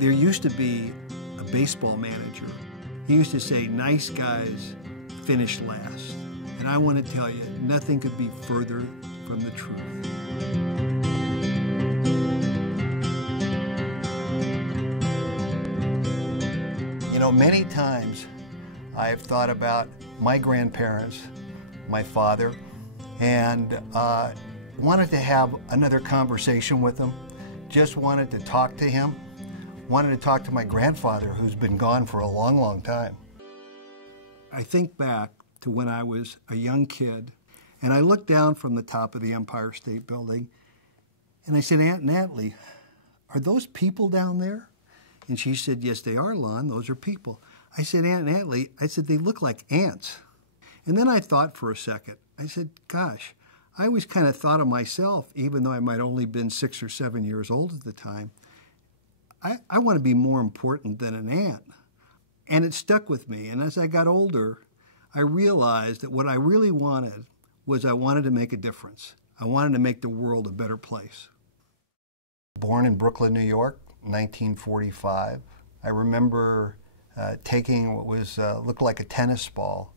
There used to be a baseball manager. He used to say, nice guys finish last. And I want to tell you, nothing could be further from the truth. You know, many times I've thought about my grandparents, my father, and wanted to have another conversation with him. Just wanted to talk to him. Wanted to talk to my grandfather, who's been gone for a long, long time. I think back to when I was a young kid, and I looked down from the top of the Empire State Building, and I said, Aunt Natalie, are those people down there? And she said, yes, they are, Lon, those are people. I said, Aunt Natalie, I said, they look like ants. And then I thought for a second. I said, gosh, I always kind of thought of myself, even though I might only been 6 or 7 years old at the time, I want to be more important than an ant. And it stuck with me. And as I got older, I realized that what I really wanted was I wanted to make a difference. I wanted to make the world a better place. Born in Brooklyn, New York, 1945. I remember taking what was looked like a tennis ball,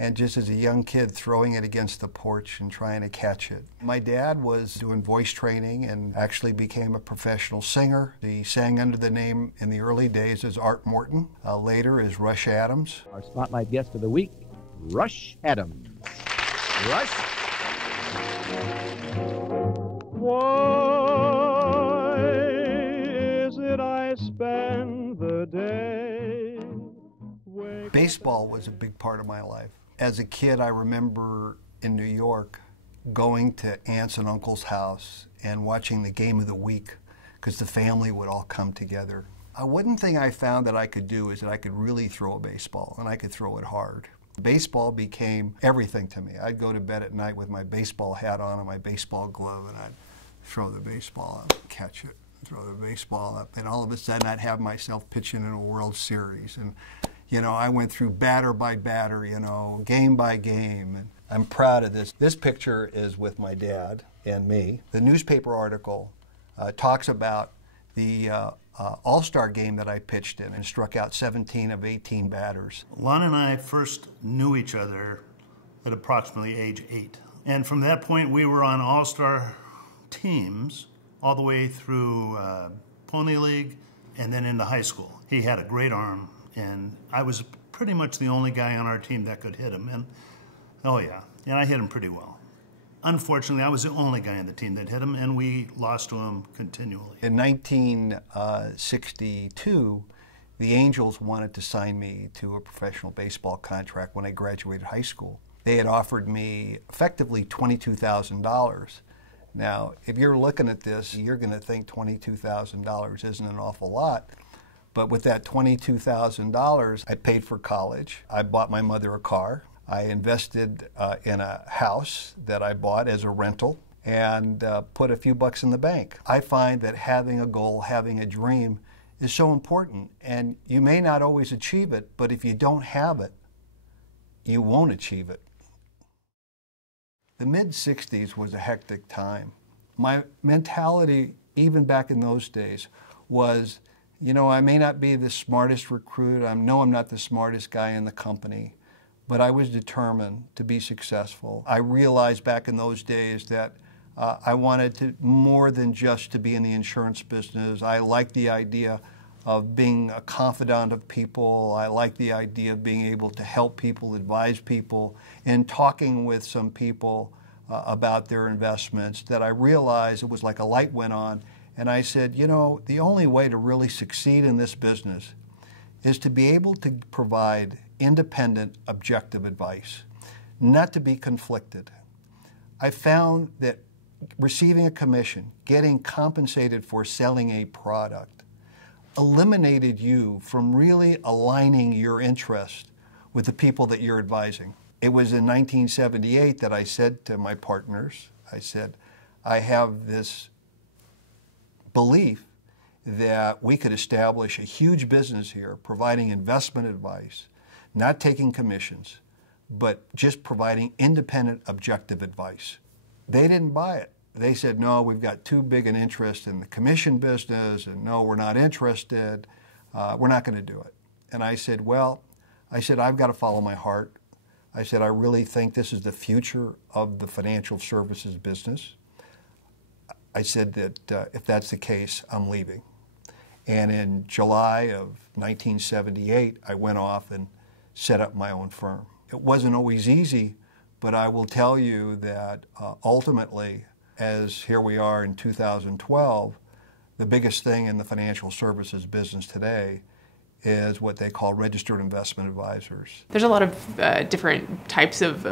and just as a young kid throwing it against the porch and trying to catch it. My dad was doing voice training and actually became a professional singer. He sang under the name in the early days as LMorton, later as Rush Adams. Our spotlight guest of the week, Rush Adams. Rush. Why is it I spend the day? Baseball was a big part of my life. As a kid, I remember in New York going to aunts and uncles' house and watching the game of the week because the family would all come together. One thing I found that I could do is that I could really throw a baseball, and I could throw it hard. Baseball became everything to me. I'd go to bed at night with my baseball hat on and my baseball glove, and I'd throw the baseball up, catch it, throw the baseball up, and all of a sudden I'd have myself pitching in a World Series. And you know, I went through batter by batter, you know, game by game, and I'm proud of this. This picture is with my dad and me. The newspaper article talks about the All-Star game that I pitched in and struck out 17 of 18 batters. Lon and I first knew each other at approximately age 8. And from that point, we were on All-Star teams all the way through Pony League and then into high school. He had a great arm, and I was pretty much the only guy on our team that could hit him. And oh yeah, and I hit him pretty well. Unfortunately, I was the only guy on the team that hit him, and we lost to him continually. In 1962, the Angels wanted to sign me to a professional baseball contract when I graduated high school. They had offered me effectively $22,000. Now, if you're looking at this, you're going to think $22,000 isn't an awful lot. But with that $22,000, I paid for college. I bought my mother a car. I invested in a house that I bought as a rental and put a few bucks in the bank. I find that having a goal, having a dream is so important. And you may not always achieve it, but if you don't have it, you won't achieve it. The mid-'60s was a hectic time. My mentality, even back in those days, was, you know, I may not be the smartest recruit. I know I'm not the smartest guy in the company, but I was determined to be successful. I realized back in those days that I wanted to more than just to be in the insurance business. I liked the idea of being a confidant of people. I liked the idea of being able to help people, advise people, and talking with some people about their investments, that I realized it was like a light went on. And I said, you know, the only way to really succeed in this business is to be able to provide independent, objective advice, not to be conflicted. I found that receiving a commission, getting compensated for selling a product, eliminated you from really aligning your interest with the people that you're advising. It was in 1978 that I said to my partners, I said, I have this belief that we could establish a huge business here, providing investment advice, not taking commissions, but just providing independent, objective advice. They didn't buy it. They said, no, we've got too big an interest in the commission business, and no, we're not interested. We're not going to do it. And I said, well, I've got to follow my heart. I said, I really think this is the future of the financial services business. I said that if that's the case, I'm leaving. And in July of 1978, I went off and set up my own firm. It wasn't always easy, but I will tell you that ultimately, as here we are in 2012, the biggest thing in the financial services business today is what they call registered investment advisors. There's a lot of different types of,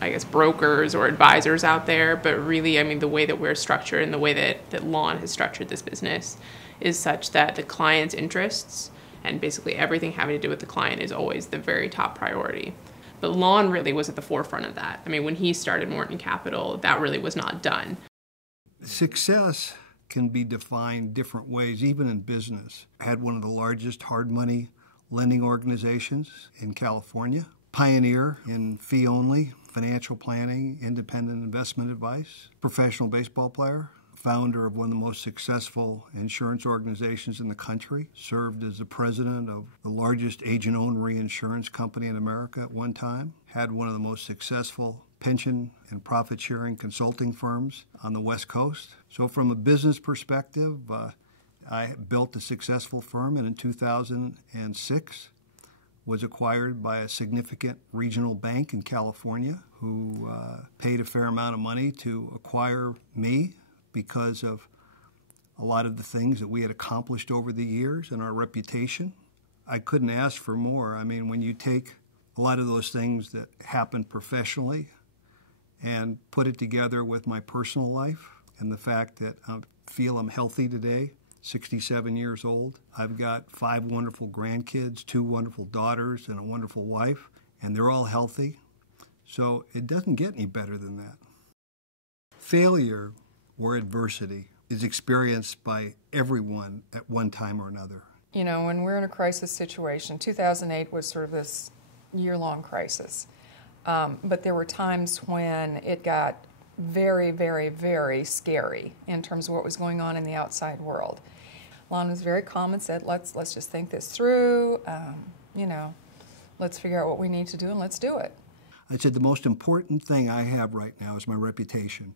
I guess, brokers or advisors out there, but really, I mean, the way that we're structured and the way that Lon has structured this business is such that the client's interests and basically everything having to do with the client is always the very top priority. But Lon really was at the forefront of that. I mean, when he started Morton Capital, that really was not done. Success can be defined different ways, even in business. I had one of the largest hard money lending organizations in California, pioneer in fee-only financial planning, independent investment advice, professional baseball player, founder of one of the most successful insurance organizations in the country, served as the president of the largest agent-owned reinsurance company in America at one time, had one of the most successful pension and profit-sharing consulting firms on the West Coast. So from a business perspective, I built a successful firm, and in 2006 was acquired by a significant regional bank in California who paid a fair amount of money to acquire me because of a lot of the things that we had accomplished over the years and our reputation. I couldn't ask for more. I mean, when you take a lot of those things that happened professionally and put it together with my personal life and the fact that I feel I'm healthy today, 67 years old. I've got 5 wonderful grandkids, 2 wonderful daughters, and a wonderful wife, and they're all healthy. So it doesn't get any better than that. Failure or adversity is experienced by everyone at one time or another. You know, when we're in a crisis situation, 2008 was sort of this year-long crisis. But there were times when it got very, very, very scary in terms of what was going on in the outside world. Lon was very calm and said, let's just think this through, you know, let's figure out what we need to do and let's do it. I said the most important thing I have right now is my reputation.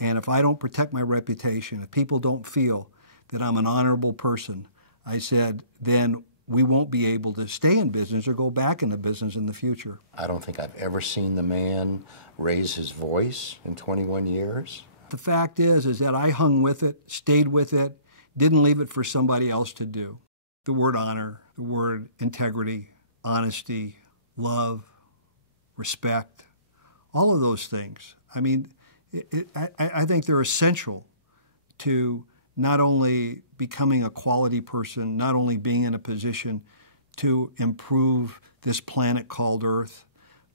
And if I don't protect my reputation, if people don't feel that I'm an honorable person, I said, then we won't be able to stay in business or go back into business in the future. I don't think I've ever seen the man raise his voice in 21 years. The fact is that I hung with it, stayed with it, didn't leave it for somebody else to do. The word honor, the word integrity, honesty, love, respect, all of those things. I mean, I think they're essential to not only becoming a quality person, not only being in a position to improve this planet called Earth,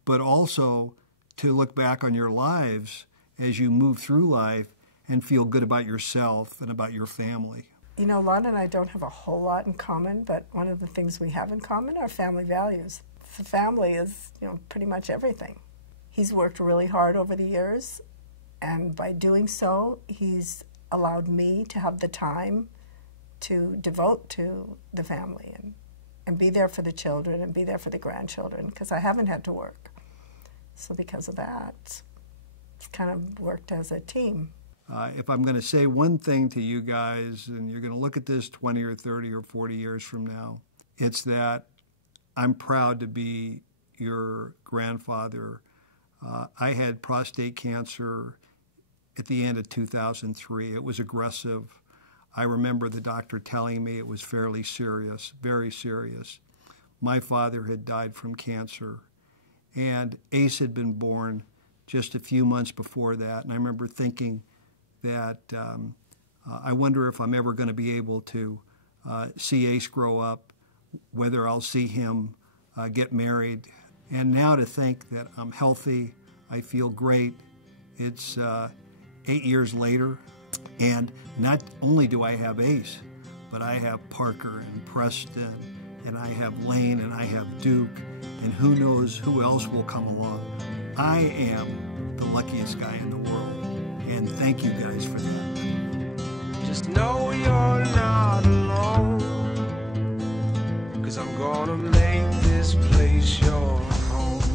but also to look back on your lives as you move through life and feel good about yourself and about your family. You know, Lon and I don't have a whole lot in common, but one of the things we have in common are family values. The family is, you know, pretty much everything. He's worked really hard over the years, and by doing so, he's allowed me to have the time to devote to the family and be there for the children and be there for the grandchildren, because I haven't had to work. So because of that, it's kind of worked as a team. If I'm going to say one thing to you guys, and you're going to look at this 20 or 30 or 40 years from now, it's that I'm proud to be your grandfather. I had prostate cancer at the end of 2003. It was aggressive. I remember the doctor telling me it was fairly serious, very serious. My father had died from cancer, and Ace had been born just a few months before that. And I remember thinking that I wonder if I'm ever going to be able to see Ace grow up, whether I'll see him get married. And now to think that I'm healthy, I feel great. It's 8 years later, and not only do I have Ace, but I have Parker and Preston, and I have Lane, and I have Duke, and who knows who else will come along. I am the luckiest guy in the world, And thank you guys for that. Just know you're not alone, 'cause I'm gonna make this place your home.